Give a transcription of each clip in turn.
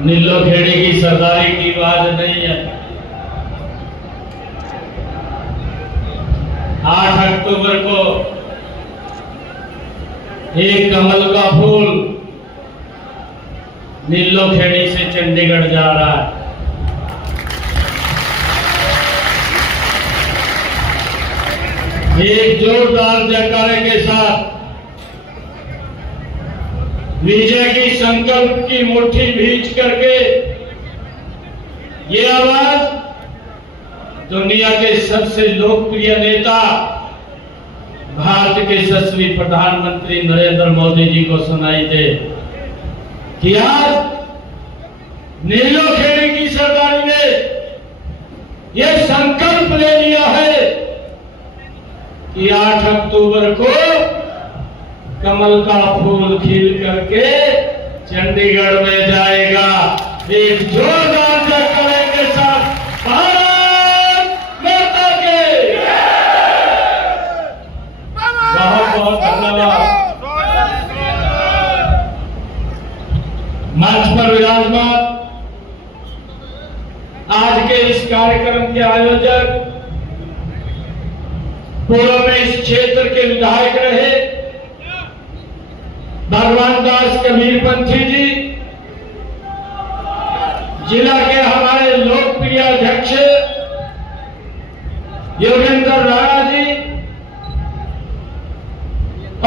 नीलोखेड़ी की सरदारी की बात नहीं है। 8 अक्टूबर को एक कमल का फूल नीलोखेड़ी से चंडीगढ़ जा रहा है। एक जोरदार जयकारे के साथ विजय की संकल्प की मुट्ठी भींच करके ये आवाज दुनिया के सबसे लोकप्रिय नेता भारत के यशस्वी प्रधानमंत्री नरेंद्र मोदी जी को सुनाई दे कि आज नीलोखेड़ी की सरदारी ने यह संकल्प ले लिया है कि 8 अक्टूबर को कमल का फूल खिल करके चंडीगढ़ में जाएगा। एक जोरदार जयकारे के साथ भारत माता के बहुत बहुत धन्यवाद। मंच पर विराजमान आज के इस कार्यक्रम के आयोजक पूर्व में इस क्षेत्र के विधायक रहे भगवान दास कबीरपंथी जी, जिला के हमारे लोकप्रिय अध्यक्ष योगेंद्र राणा जी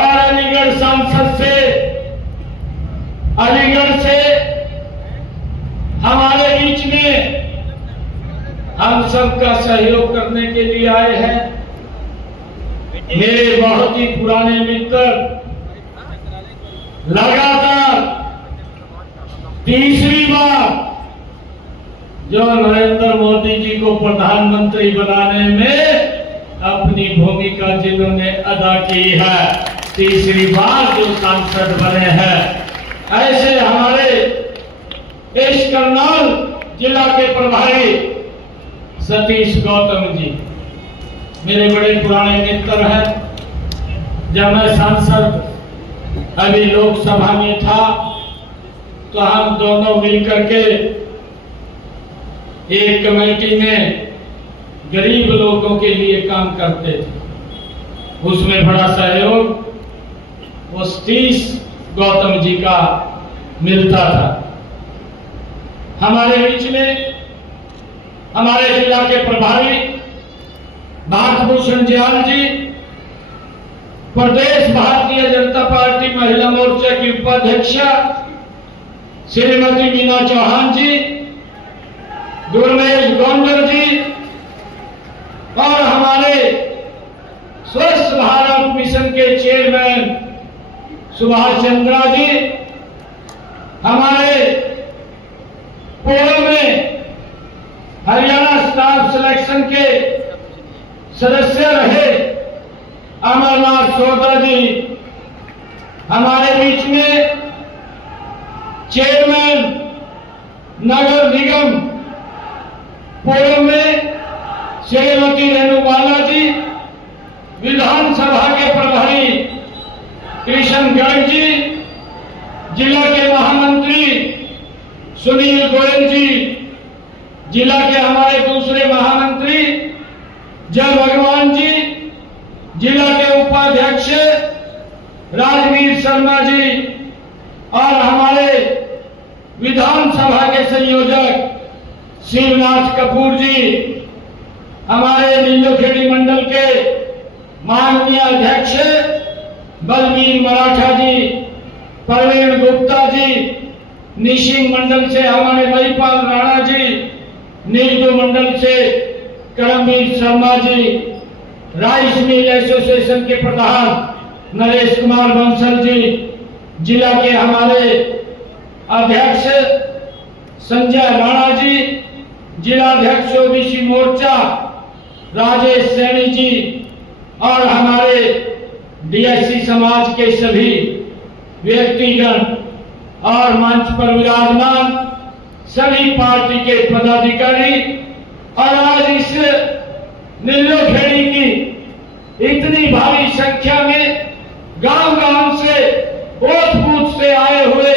और अलीगढ़ सांसद से अलीगढ़ से हमारे बीच में हम सबका सहयोग करने के लिए आए हैं मेरे बहुत ही पुराने मित्र, लगातार तीसरी बार जो नरेंद्र मोदी जी को प्रधानमंत्री बनाने में अपनी भूमिका जिन्होंने अदा की है, तीसरी बार जो सांसद बने हैं, ऐसे हमारे इस करनाल जिला के प्रभारी सतीश गौतम जी मेरे बड़े पुराने मित्र हैं। जब मैं सांसद अभी लोकसभा में था तो हम दोनों मिलकर के एक कमेटी में गरीब लोगों के लिए काम करते थे। उसमें बड़ा सहयोग उस सतीश गौतम जी का मिलता था। हमारे बीच में हमारे जिला के प्रभारी भारतभूषण ज्ञान जी, प्रदेश भारतीय जनता पार्टी महिला मोर्चा की उपाध्यक्षा श्रीमती मीना चौहान जी, गुरमेश गोंडर जी और हमारे स्वच्छ भारत मिशन के चेयरमैन सुभाष चंद्रा जी, हमारे पूर्व में हरियाणा स्टाफ सिलेक्शन के सदस्य रहे अमरनाथ सोदा जी, हमारे बीच में चेयरमैन नगर निगम पूर्व में श्रीमती रेणुबाला जी, विधानसभा के प्रभारी कृष्ण गर्ग जी, जिला के महामंत्री सुनील गोयल जी, जिला के हमारे दूसरे महामंत्री जय भगवान जी, जिला के उपाध्यक्ष राजवीर शर्मा जी और हमारे विधानसभा के संयोजक शिवनाथ कपूर जी, हमारे नीलोखेड़ी मंडल के माननीय अध्यक्ष बलबीर मराठा जी, प्रवीण गुप्ता जी, निशिंग मंडल से हमारे महिपाल राणा जी, नीलदू मंडल से Karambir Sharma ji, rice mill association के प्रधान नरेश कुमार बंसल जी, जिला के हमारे अध्यक्ष संजय राणा जी, जिलाध्यक्ष ओबीसी मोर्चा राजेश सैनी जी और हमारे डीएससी समाज के सभी व्यक्तिगण और मंच पर विराजमान सभी पार्टी के पदाधिकारी और आज इस नीलोखेड़ी की इतनी भारी संख्या में गांव-गांव से बूथ-बूथ से आए हुए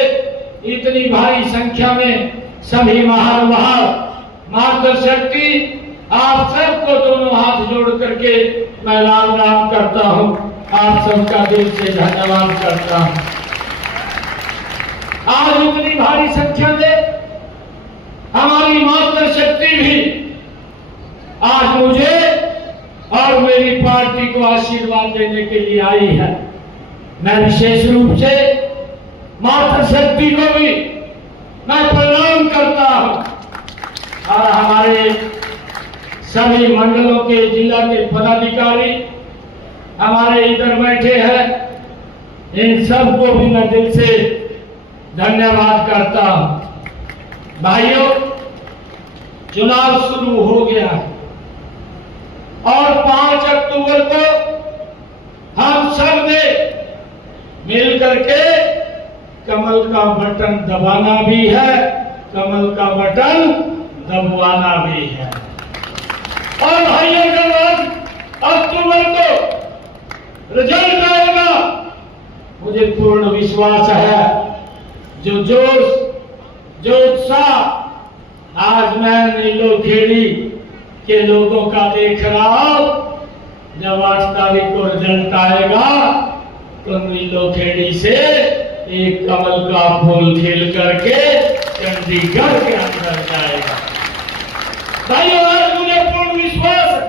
इतनी भारी संख्या में सभी महानुभाव मार्गदर्शक आप सबको दोनों हाथ जोड़ करके मैं राम राम करता हूं। आप सबका दिल से धन्यवाद करता हूं। आज इतनी भारी संख्या में हमारी मातृशक्ति भी आज मुझे और मेरी पार्टी को आशीर्वाद देने के लिए आई है। मैं विशेष रूप से मातृशक्ति को भी मैं प्रणाम करता हूं और हमारे सभी मंडलों के जिला के पदाधिकारी हमारे इधर बैठे हैं, इन सबको भी मैं दिल से धन्यवाद करता हूं। भाइयों, चुनाव शुरू हो गया है और 5 अक्टूबर को हम सब ने मिल करके कमल का बटन दबाना भी है, कमल का बटन दबवाना भी है। और भाइयों, जब अक्टूबर को रिजल्ट आएगा, मुझे पूर्ण विश्वास है जो जोश जो उत्साह आज मैं नीलोखेड़ी के लोगों का देख रहा हूं, जब 8 तारीख को रिजल्ट आएगा तो नीलोखेड़ी से एक कमल का फूल खिल करके चंडीगढ़ के अंदर जाएगा। भाइयों, आज मुझे पूर्ण विश्वास है,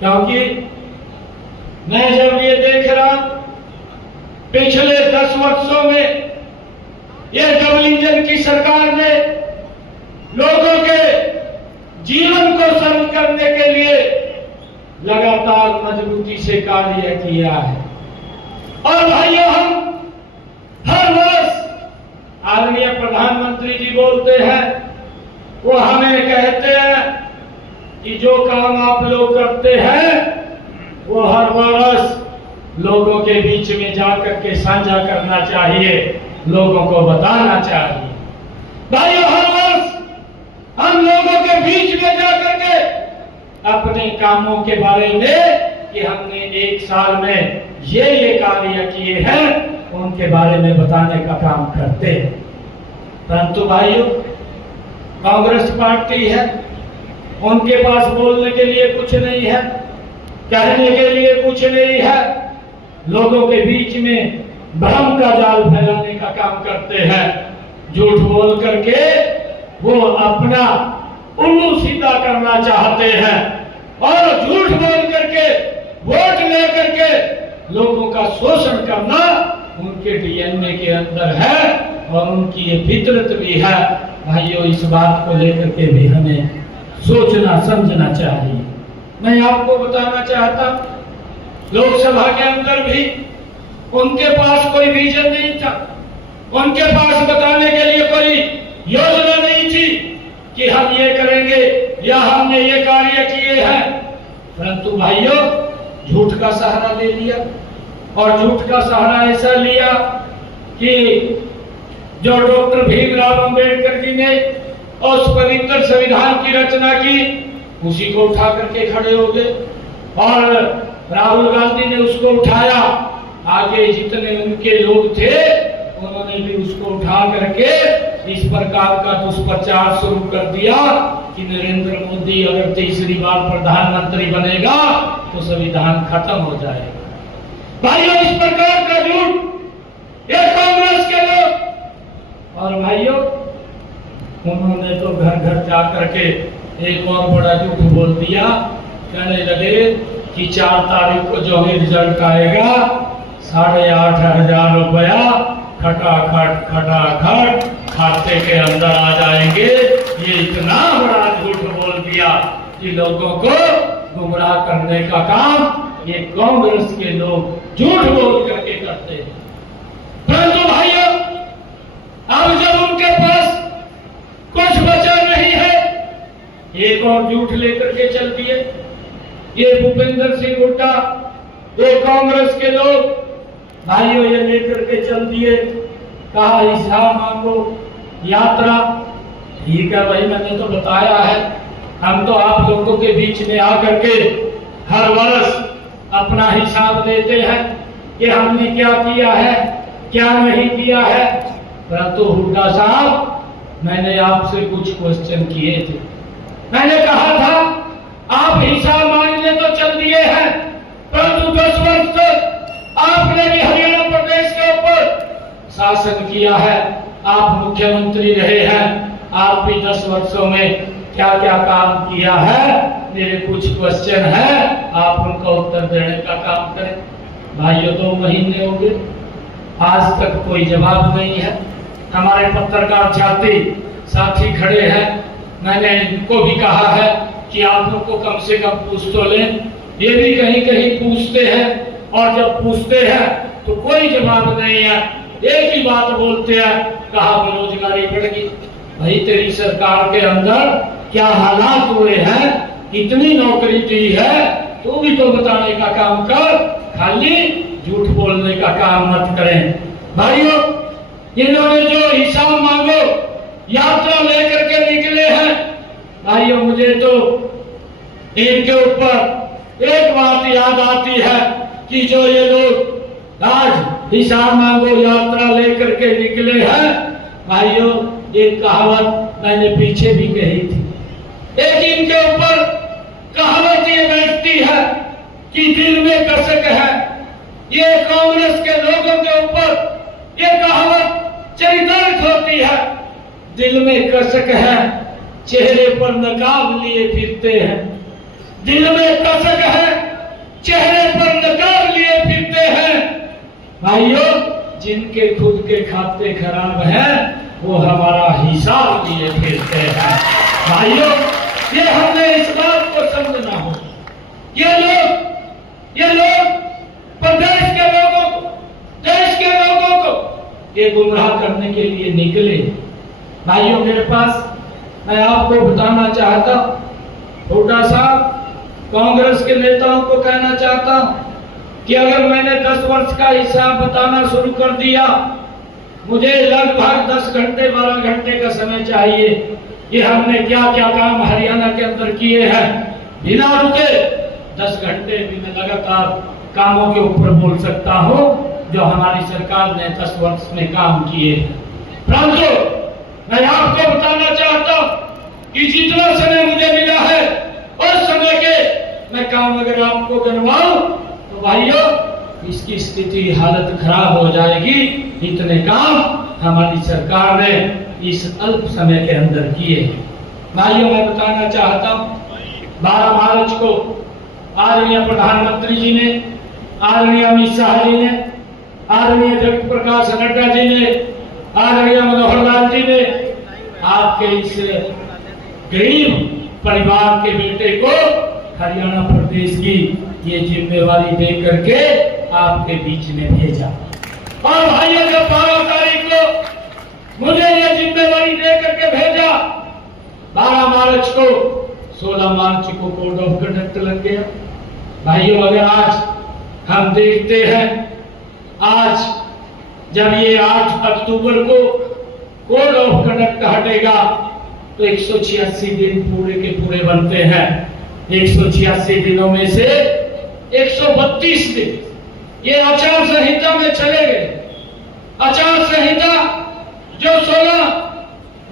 क्योंकि मैं जब ये देख रहा पिछले 10 वर्षों में ये डबल इंजन की सरकार ने लोगों के जीवन को सरल करने के लिए लगातार मजबूती से कार्य किया है। और भाइयों, हम हर वर्ष आदरणीय प्रधानमंत्री जी बोलते हैं, वो हमें कहते हैं कि जो काम आप लोग करते हैं वो हर वर्ष लोगों के बीच में जाकर के साझा करना चाहिए, लोगों को बताना चाहिए। भाइयों, हर वर्ष हम लोगों के बीच में जाकर के अपने कामों के बारे में कि हमने 1 साल में ये कार्य किए हैं, उनके बारे में बताने का काम करते हैं। परंतु भाइयों, कांग्रेस पार्टी है, उनके पास बोलने के लिए कुछ नहीं है, कहने के लिए कुछ नहीं है, लोगों के बीच में भ्रम का जाल फैलाने का काम करते हैं। झूठ बोल करके वो अपना उल्लू सीधा करना चाहते हैं और झूठ बोल करके वोट ले करके लोगों का शोषण करना उनके डीएनए के अंदर है और उनकी ये फितरत भी है। भाइयों, इस बात को लेकर के भी हमें सोचना समझना चाहिए। मैं आपको बताना चाहता, लोकसभा के अंदर भी उनके पास कोई विजन नहीं था, उनके पास बताने के लिए कोई योजना नहीं थी कि हम ये करेंगे या हमने ये कार्य किए हैं। परंतु भाइयों, झूठ का सहारा ले लिया और झूठ का सहारा ऐसा लिया कि जो डॉक्टर भीमराव अंबेडकर जी ने उस पवित्र संविधान की रचना की, उसी को उठा करके खड़े हो गए और राहुल गांधी ने उसको उठाया। आगे जितने उनके लोग थे उन्होंने भी उसको उठा करके इस प्रकार का दुष्प्रचार शुरू कर दिया कि नरेंद्र मोदी अगर तीसरी बार प्रधानमंत्री बनेगा तो संविधान खत्म हो जाएगा। भाइयों, इस प्रकार का झूठ ये कांग्रेस के लोग, और भाइयों उन्होंने तो घर घर जा करके एक और बड़ा झूठ बोल दिया। कहने लगे कि 4 तारीख को जो ही रिजल्ट आएगा 8,500 रुपया खटाखट खटाखट खाते के अंदर आ जाएंगे। ये इतना बड़ा झूठ बोल दिया कि लोगों को गुमराह करने का काम ये कांग्रेस के लोग झूठ बोल करके करते हैं। परंतु भाइयों, अब जब उनके पास कुछ बचा नहीं है, एक और झूठ लेकर के चल दिए। ये भूपेंद्र सिंह हुड्डा, ये कांग्रेस के लोग भाइयों ये लेकर के चल दिए, कहा हिसाब मांगो, यात्रा। ठीक है भाई, मैंने तो बताया है, हम तो आप लोगों के बीच में आकर के हर वर्ष अपना हिसाब देते हैं कि हमने क्या किया है क्या नहीं किया है। परंतु हुड्डा साहब मैंने आपसे कुछ क्वेश्चन किए थे। मैंने कहा था आप हिसाब मांगने तो चल दिए हैं, परंतु 10 वर्ष तक आपने भी हरियाणा प्रदेश के ऊपर शासन किया है, आप मुख्यमंत्री रहे हैं, आप भी 10 वर्षों में क्या क्या काम किया है, मेरे कुछ क्वेश्चन है, आप उनका उत्तर देने का काम करें। भाइयों 2 महीने हो गए, आज तक कोई जवाब नहीं है। हमारे पत्रकार साथी खड़े हैं, मैंने इनको भी कहा है कि आप लोग को कम से कम पूछ तो लें। ये भी कहीं कहीं पूछते हैं, और जब पूछते हैं तो कोई जवाब नहीं है, एक ही बात बोलते हैं, कहा बेरोजगारी बढ़ गई। भाई तेरी सरकार के अंदर क्या हालात हुए हैं, इतनी नौकरी दी है, तू भी तो बताने का काम कर, खाली झूठ बोलने का काम मत करें। भाइयों इन्होंने जो हिसाब मांगो यात्रा लेकर के निकले हैं, भाइयों मुझे तो इनके ऊपर एक बात याद आती है कि जो ये लोग आज हिसाब मांगो यात्रा लेकर के निकले हैं, भाइयों एक कहावत मैंने पीछे भी कही थी, एक इनके ऊपर कहावत ये बैठती है कि दिल में कसक है। ये कांग्रेस के लोगों के ऊपर ये कहावत चरितार्थ होती है, दिल में कसक है, चेहरे पर नकाब लिए फिरते हैं। दिल में कसक है, चेहरे पर नकाब लिए फिरते हैं। भाइयों जिनके खुद के खाते खराब हैं वो हमारा हिसाब लिए फिरते हैं। भाइयों ये हमने इस बात को समझना हो, ये लोग प्रदेश के लोगों को, देश के लोगों को ये गुमराह करने के लिए निकले। भाइयों मेरे पास मैं आपको बताना चाहता हूं, छोटा सा कांग्रेस के नेताओं को कहना चाहता हूं कि अगर मैंने 10 वर्ष का हिसाब बताना शुरू कर दिया, मुझे लगभग 10 घंटे 12 घंटे का समय चाहिए। ये हमने क्या क्या काम हरियाणा के अंदर किए हैं, बिना रुके 10 घंटे भी मैं लगातार कामों के ऊपर बोल सकता हूं जो हमारी सरकार ने 10 वर्ष में काम किए। परंतु मैं आपको बताना चाहता हूं कि जितना समय मुझे मिला है उस समय के मैं काम अगर आपको गिनवाऊं तो भाइयों इसकी स्थिति हालत खराब हो जाएगी। इतने काम हमारी सरकार ने इस अल्प समय के अंदर किए। भाइयों मैं बताना चाहता हूं 12 मार्च को आदरणीय प्रधानमंत्री जी ने, आदरणीय अमित शाह जी ने, आदरणीय जगत प्रकाश नड्डा जी ने, आदरणीय मनोहर लाल जी ने आपके इस गरीब परिवार के बेटे को हरियाणा प्रदेश की ये जिम्मेवारी दे करके आपके बीच में भेजा। और भाइयों जब 12 तारीख को मुझे ये जिम्मेवारी दे करके भेजा, 12 मार्च को 16 मार्च को कोड ऑफ कंडक्ट लग गया। भाइयों अगर आज हम देखते हैं, आज जब ये 8 अक्टूबर को कोड ऑफ कंडक्ट हटेगा तो 186 दिन पूरे के पूरे बनते हैं। 186 दिनों में से 132 दिन ये आचार संहिता में चले गए। आचार संहिता जो 16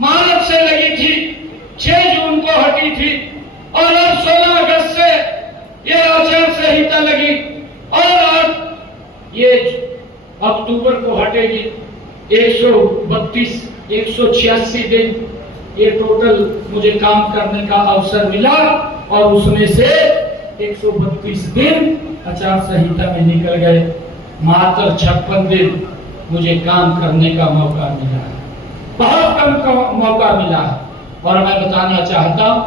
मार्च से लगी थी, 6 जून को हटी थी, और अब 16 अगस्त से ये आचार संहिता लगी, और अब ये अक्टूबर को हटेगी। 186 दिन ये टोटल मुझे काम करने का अवसर मिला, और उसमें से 132 दिन आचार संहिता में निकल गए। मात्र 56 दिन मुझे काम करने का मौका मिला है, बहुत कम का मौका मिला है। और मैं बताना चाहता हूं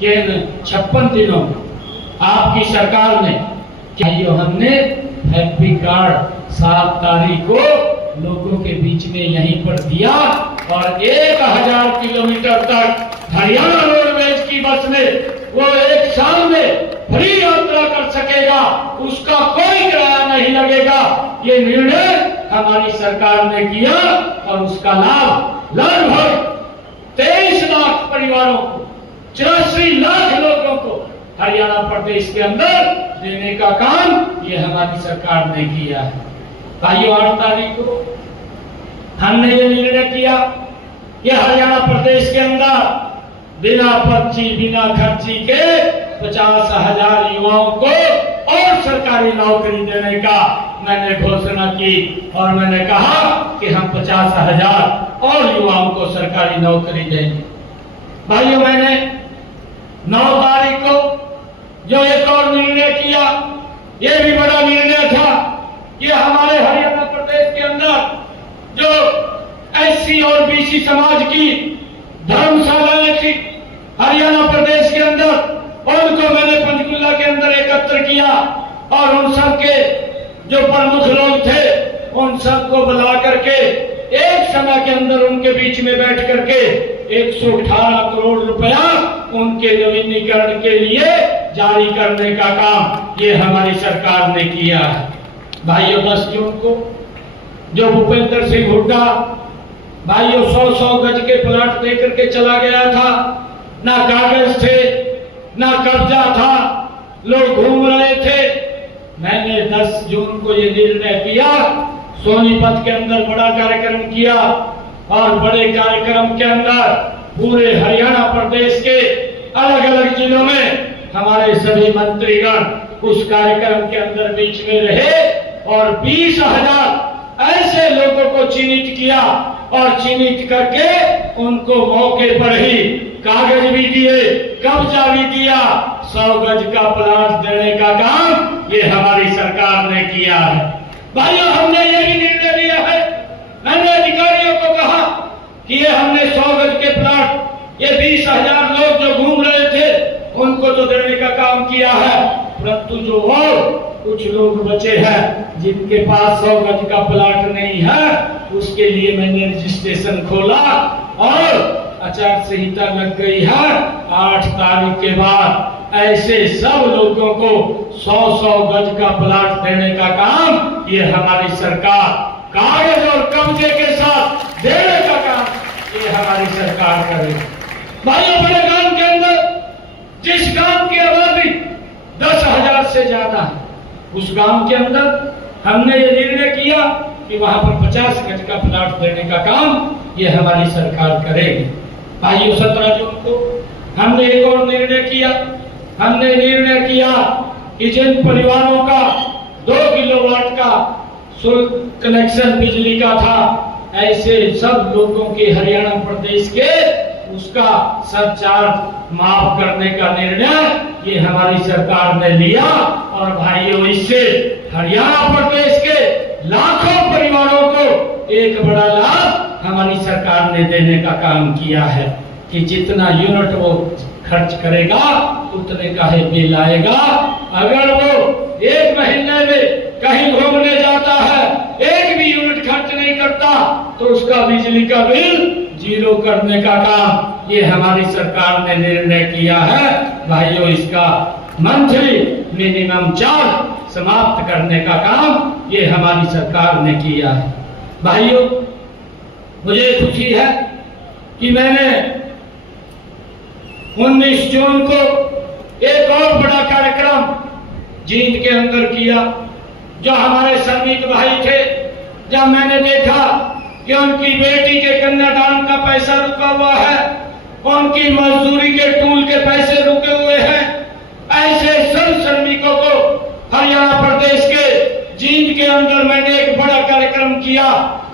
कि इन 56 दिनों आपकी सरकार ने हमने हैप्पी कार्ड 7 तारीख को लोगों के बीच में यहीं पर दिया, और 1000 किलोमीटर तक हरियाणा रोडवेज की बस में वो 1 साल में फ्री यात्रा कर सकेगा, उसका कोई किराया नहीं लगेगा। ये निर्णय हमारी सरकार ने किया, और उसका लाभ लगभग 23 लाख परिवारों को, 84 लाख लोगों को हरियाणा प्रदेश के अंदर देने का काम ये हमारी सरकार ने किया है। भाइयों 8 तारीख को हमने ये निर्णय किया ये हरियाणा प्रदेश के अंदर बिना पर्ची बिना खर्ची के 50,000 युवाओं को और सरकारी नौकरी देने का मैंने घोषणा की और मैंने कहा कि हम 50,000 और युवाओं को सरकारी नौकरी देंगे। भाइयों, मैंने 9 तारीख को जो एक और निर्णय किया, ये भी बड़ा निर्णय था। ये हमारे हरियाणा प्रदेश के अंदर जो एससी और बीसी समाज की धर्मशालाएं थी हरियाणा प्रदेश के अंदर, उनको मैंने पंचकुला के अंदर एकत्र किया और उन सब के जो प्रमुख लोग थे उन सबको बुला करके एक समय के अंदर उनके बीच में बैठ करके 118 करोड़ रुपया उनके नवीनीकरण के लिए जारी करने का काम ये हमारी सरकार ने किया है। भाइयों, 10 जून को जो भूपेंद्र सिंह हुड्डा भाइयों 100-100 गज के प्लाट देकर के चला गया था, ना कागज थे ना कब्जा था, लोग घूम रहे थे। मैंने 10 जून को ये निर्णय किया, सोनीपत के अंदर बड़ा कार्यक्रम किया और बड़े कार्यक्रम के अंदर पूरे हरियाणा प्रदेश के अलग अलग जिलों में हमारे सभी मंत्रीगण उस कार्यक्रम के अंदर बीच में रहे और 20,000 ऐसे लोगों को चिन्हित किया और चिन्हित करके उनको मौके पर ही कागज भी दिए, कब्जा भी दिया, 100 गज का प्लाट देने का काम ये हमारी सरकार ने किया है। भाइयों, हमने ये भी निर्णय लिया है, मैंने अधिकारियों को कहा कि ये हमने 100 गज के प्लाट ये 20,000 लोग जो घूम रहे थे उनको तो देने का काम किया है, परंतु जो और कुछ लोग बचे हैं जिनके पास 100 गज का प्लाट नहीं है, उसके लिए मैंने रजिस्ट्रेशन खोला और आचार संहिता लग गई है। 8 तारीख के बाद ऐसे सब लोगों को 100-100 गज का प्लाट देने का काम ये हमारी सरकार कागज और कब्जे के साथ देने का काम ये हमारी सरकार करेगी। भाइयों, बड़े गांव के अंदर जिस गांव की आबादी 10,000 से ज्यादा है, उस गांव के अंदर हमने ये निर्णय किया कि वहां पर 50 गज का प्लाट देने का काम ये हमारी सरकार करेगी। भाइयों, 17 जून को हमने एक और निर्णय किया, हमने निर्णय किया कि जिन परिवारों का 2 किलोवाट का शुल्क कनेक्शन बिजली का था, ऐसे सब लोगों के हरियाणा प्रदेश के उसका सरचार्ज माफ करने का निर्णय ये हमारी सरकार ने लिया और भाइयों, इससे हरियाणा प्रदेश के लाखों परिवारों को एक बड़ा लाभ हमारी सरकार ने देने का काम किया है कि जितना यूनिट वो खर्च करेगा उतने का ही बिल आएगा। अगर वो एक महीने में कहीं घूमने जाता है, एक भी यूनिट खर्च नहीं करता, तो उसका बिजली का बिल 0 करने का काम ये हमारी सरकार ने निर्णय किया है। भाइयों, इसका मंथली मिनिमम चार्ज समाप्त करने का काम ये हमारी सरकार ने किया है। भाइयों, मुझे खुशी है कि मैंने 19 जून को एक और बड़ा कार्यक्रम जींद के अंदर किया। जो हमारे श्रमिक भाई थे, जब मैंने देखा कि उनकी बेटी के कन्यादान का पैसा रुका हुआ है, उनकी मजदूरी के टूल के पैसे रुके हुए हैं, ऐसे सब श्रमिकों को हरियाणा प्रदेश के जींद के अंदर मैंने एक बड़ा कार्यक्रम किया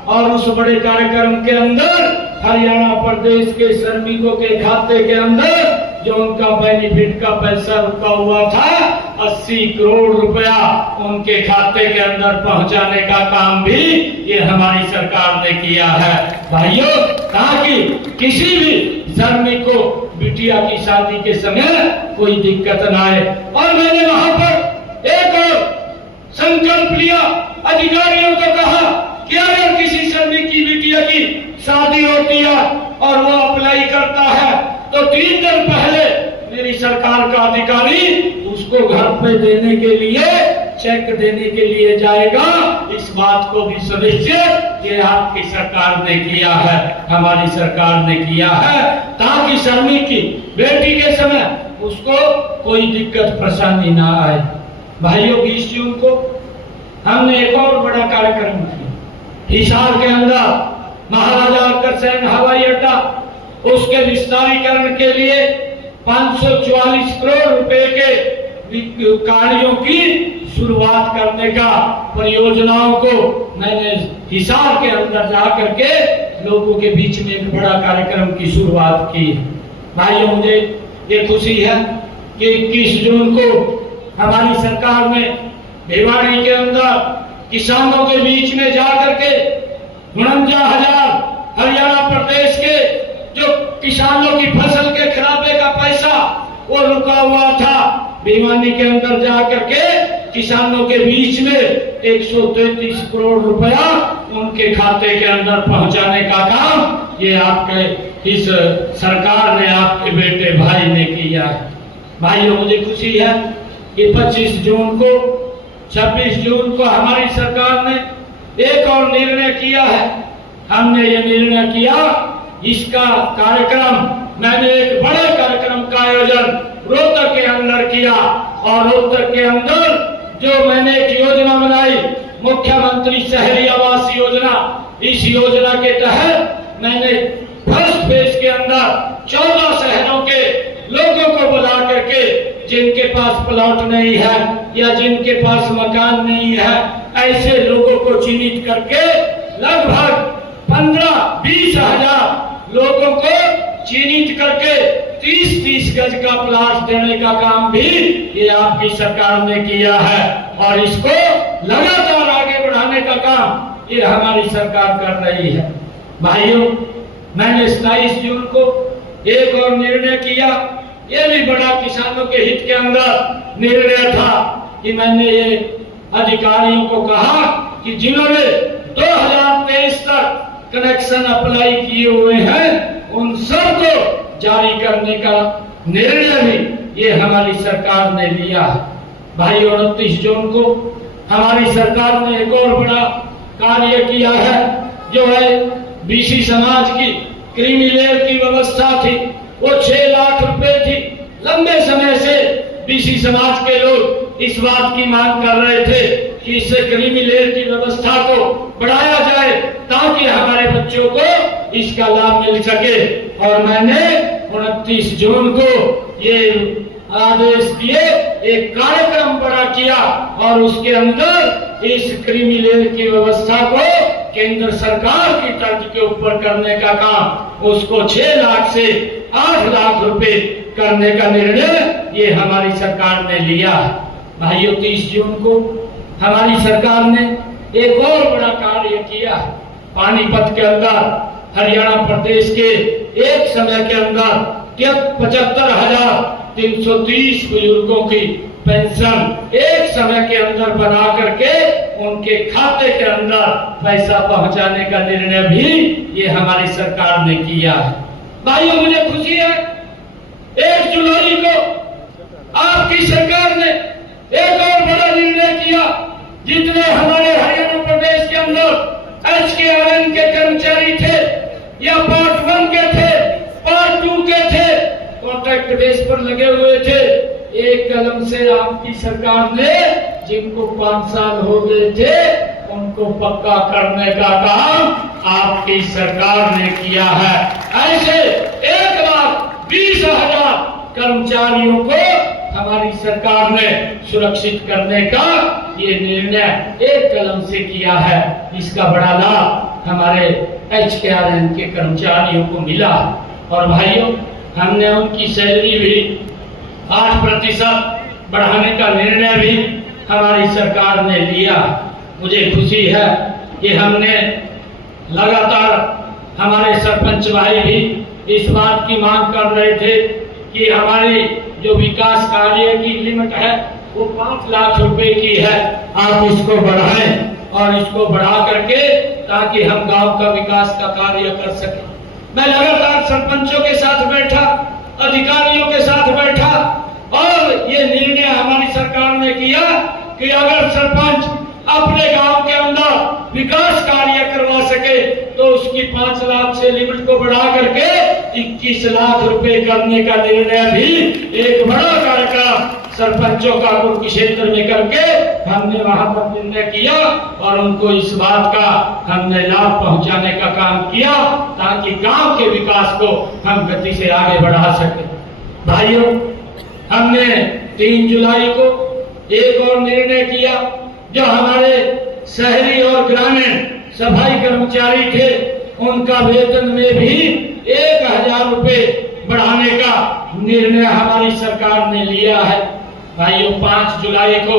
और उस बड़े कार्यक्रम के अंदर हरियाणा प्रदेश के श्रमिकों के खाते के अंदर जो उनका बेनिफिट का पैसा रुका हुआ था 80 करोड़ रुपया उनके खाते के अंदर पहुंचाने का काम भी ये हमारी सरकार ने किया है। भाइयों, ताकि किसी भी श्रमिक को बिटिया की शादी के समय कोई दिक्कत ना आए। और मैंने वहां पर एक और संकल्प लिया, अधिकारियों को कहा कि अगर किसी श्रमिक की बिटिया की शादी होती है और वो अप्लाई करता है तो 3 दिन पहले मेरी सरकार का अधिकारी उसको घर पे देने के लिए चेक देने के लिए जाएगा। इस बात को भी सुनिश्चित ये आपकी सरकार ने किया है, हमारी सरकार ने किया है, ताकि श्रमिक की बेटी के समय उसको कोई दिक्कत परेशानी ना आए। भाइयों, 20 जून को हमने एक और बड़ा कार्यक्रम किया। हिसार के अंदर महाराजा अग्रसेन हवाई अड्डा, उसके विस्तारीकरण के लिए 544 करोड़ रुपए के कार्यों की शुरुआत करने का, परियोजनाओं को मैंने हिसार के अंदर जाकर के लोगों के बीच में एक बड़ा कार्यक्रम की शुरुआत की। भाइयों, मुझे ये खुशी है कि 21 जून को हमारी सरकार ने भिवाड़ी के अंदर किसानों के बीच में जाकर के 49,000 हरियाणा प्रदेश के जो किसानों की फसल के खराबे का पैसा वो रुका हुआ था, भिवानी के अंदर जाकर के किसानों के बीच में 133 करोड़ रुपया उनके खाते के अंदर पहुंचाने का काम ये आपके इस सरकार ने, आपके बेटे भाई ने किया है। भाइयों, मुझे खुशी है कि 25 जून को 26 जून को हमारी सरकार ने एक और निर्णय किया है। हमने ये निर्णय किया, इसका कार्यक्रम, मैंने एक बड़े कार्यक्रम का आयोजन रोहतक के अंदर किया और रोहतक के अंदर जो मैंने एक योजना बनाई, मुख्यमंत्री शहरी आवास योजना, इस योजना के तहत मैंने फर्स्ट फेज के अंदर 14 शहरों के लोगों को बुला करके, जिनके पास प्लॉट नहीं है या जिनके पास मकान नहीं है, ऐसे लोगों को चिन्हित करके लगभग 15-20 हजार लोगों को चिन्हित करके 30-30 गज का प्लाट देने का काम भी ये आपकी सरकार ने किया है और इसको लगातार आगे बढ़ाने का काम ये हमारी सरकार कर रही है। भाइयों, मैंने 27 जून को एक और निर्णय किया, ये भी बड़ा किसानों के हित के अंदर निर्णय था कि मैंने ये अधिकारियों को कहा कि जिन्होंने 2023 तक कनेक्शन अप्लाई किए हुए हैं उन सबको जारी करने का निर्णय भी ये हमारी सरकार ने लिया है। भाई, 29 जून को हमारी सरकार ने एक और बड़ा कार्य किया है, जो है बीसी समाज की क्रीमी लेयर की व्यवस्था थी, वो 6 लाख रुपए थी। लंबे समय से बीसी समाज के लोग इस बात की मांग कर रहे थे कि इससे क्रीमी लेयर की व्यवस्था को बढ़ाया जाए ताकि हमारे बच्चों को इसका लाभ मिल सके। और मैंने 29 जून को ये आदेश दिए, एक कार्यक्रम बड़ा किया और उसके अंदर इस क्रीमी लेयर की व्यवस्था को केंद्र सरकार की तर्ज के ऊपर करने का काम, उसको 6 लाख से 8 लाख रुपए करने का निर्णय ये हमारी सरकार ने लिया। भाइयों, 30 जून को हमारी सरकार ने एक और बड़ा कार्य किया। पानीपत के अंदर हरियाणा प्रदेश के एक समय के अंदर 75,330 बुजुर्गों की पेंशन एक समय के अंदर बना करके उनके खाते के अंदर पैसा पहुंचाने का निर्णय भी ये हमारी सरकार ने किया है। भाइयों, मुझे खुशी है 1 जुलाई को आपकी सरकार ने एक और बड़ा निर्णय किया। जितने हमारे हरियाणा प्रदेश के अंदर HKRN के कर्मचारी थे या पार्ट 1 के थे, पार्ट 2 के थे, कॉन्ट्रैक्ट बेस पर लगे हुए थे, एक कलम से आपकी सरकार ने जिनको 5 साल हो गए थे उनको पक्का करने का काम आपकी सरकार ने किया है। ऐसे 1,20,000 कर्मचारियों को हमारी सरकार ने सुरक्षित करने का ये निर्णय एक कलम से किया है। इसका बड़ा लाभ हमारे HKRN के कर्मचारियों को मिला। और भाइयों, हमने उनकी सैलरी भी 8% बढ़ाने का निर्णय भी हमारी सरकार ने लिया। मुझे खुशी है कि हमने लगातार, हमारे सरपंच भाई भी इस बात की मांग कर रहे थे कि हमारी जो विकास कार्य की लिमिट है वो 5 लाख रुपए की है, आप इसको बढ़ाएं और इसको बढ़ा करके ताकि हम गांव का विकास का कार्य कर सकें। मैं लगातार सरपंचों के साथ बैठा, अधिकारियों के साथ बैठा और ये निर्णय हमारी सरकार ने किया कि अगर सरपंच अपने गांव के अंदर विकास कार्य करवा सके तो उसकी 5 लाख से लिमिट को बढ़ा करके 21 लाख रुपए करने का निर्णय भी एक बड़ा कार्यक्रम सरपंचों का कुरुक्षेत्र में करके हमने वहां पर निर्णय किया और उनको इस बात का हमने लाभ पहुंचाने का काम किया ताकि गांव के विकास को हम गति से आगे बढ़ा सके। भाइयों, हमने 3 जुलाई को एक और निर्णय किया, जो हमारे शहरी और ग्रामीण सफाई कर्मचारी थे उनका वेतन में भी 1000 रुपए बढ़ाने का निर्णय हमारी सरकार ने लिया है। भाइयों, 5 जुलाई को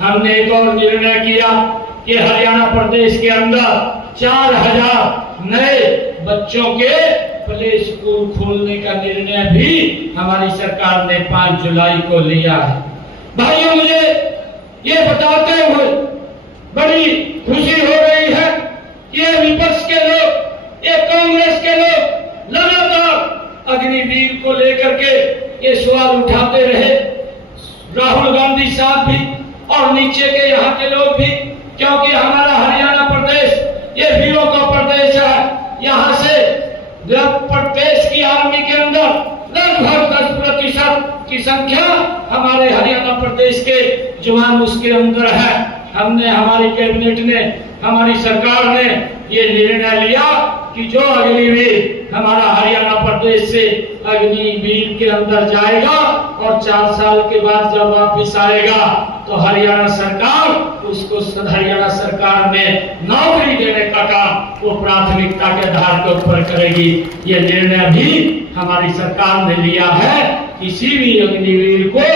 हमने एक और निर्णय किया कि हरियाणा प्रदेश के अंदर 4000 नए बच्चों के प्ले स्कूल खोलने का निर्णय भी हमारी सरकार ने 5 जुलाई को लिया है। भाइयों, मुझे ये बताते हुए बड़ी खुशी हो रही है कि ये विपक्ष के लोग, ये कांग्रेस के लोग लगातार अग्निवीर को लेकर के ये सवाल उठाते रहे। राहुल गांधी साहब भी और नीचे के यहाँ के लोग भी, क्योंकि हमारा हरियाणा प्रदेश ये वीरों का प्रदेश है। यहाँ से प्रदेश की आर्मी के अंदर लगभग 10% की संख्या हमारे हरियाणा प्रदेश के जवान उसके अंदर है। हमने, हमारी कैबिनेट ने, हमारी सरकार ने ये निर्णय लिया कि जो अग्निवीर हमारा हरियाणा प्रदेश से अग्निवीर के अंदर जाएगा और 4 साल के बाद जब वापिस आएगा तो हरियाणा सरकार में नौकरी देने का काम वो प्राथमिकता के आधार के ऊपर करेगी। ये निर्णय भी हमारी सरकार ने लिया है। किसी भी अग्निवीर को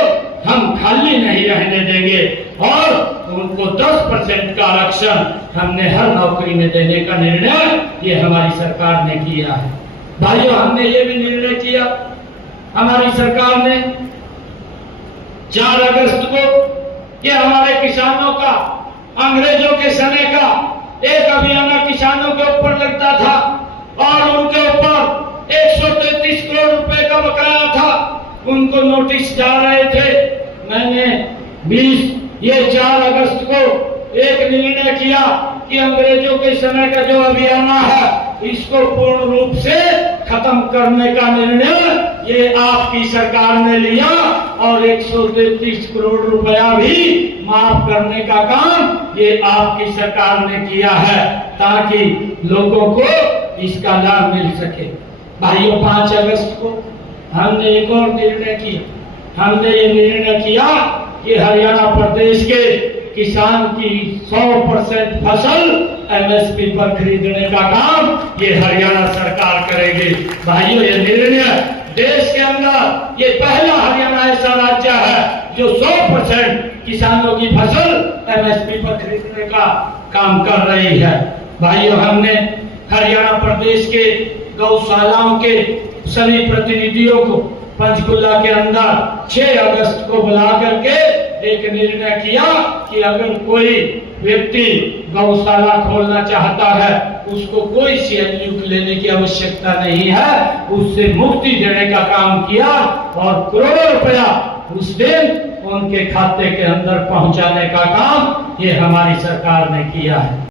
हम खाली नहीं रहने देंगे और उनको 10% का आरक्षण हमने हर नौकरी में देने का निर्णय ये हमारी सरकार ने किया है। भाइयों, हमने ये भी निर्णय किया, हमारी सरकार ने 4 अगस्त को ये हमारे किसानों का, अंग्रेजों के समय का एक अभियान किसानों के ऊपर लगता था और उनके ऊपर 133 करोड़ रुपए का बकाया था, उनको नोटिस जा रहे थे। मैंने 4 अगस्त को एक निर्णय किया कि अंग्रेजों के समय का जो अभियान है इसको पूर्ण रूप से खत्म करने का निर्णय ये आपकी सरकार ने लिया और 133 करोड़ रुपया भी माफ करने का काम ये आपकी सरकार ने किया है ताकि लोगों को इसका लाभ मिल सके। भाइयों, 5 अगस्त को हमने एक और निर्णय किया। हमने ये निर्णय किया कि हरियाणा प्रदेश के किसान की 100% फसल MSP पर खरीदने का काम ये हरियाणा सरकार करेगी। भाइयों, ये निर्णय देश के अंदर ये पहला हरियाणा ऐसा राज्य है जो 100% किसानों की फसल MSP पर खरीदने का काम कर रही है। भाइयों, हमने हरियाणा प्रदेश के गौशालाओं के सभी प्रतिनिधियों को पंचकुला के अंदर 6 अगस्त को बुला करके एक निर्णय किया कि अगर कोई व्यक्ति गौशाला खोलना चाहता है उसको कोई CNU लेने की आवश्यकता नहीं है, उससे मुक्ति देने का काम किया और करोड़ों रुपया उस दिन उनके खाते के अंदर पहुंचाने का काम ये हमारी सरकार ने किया है।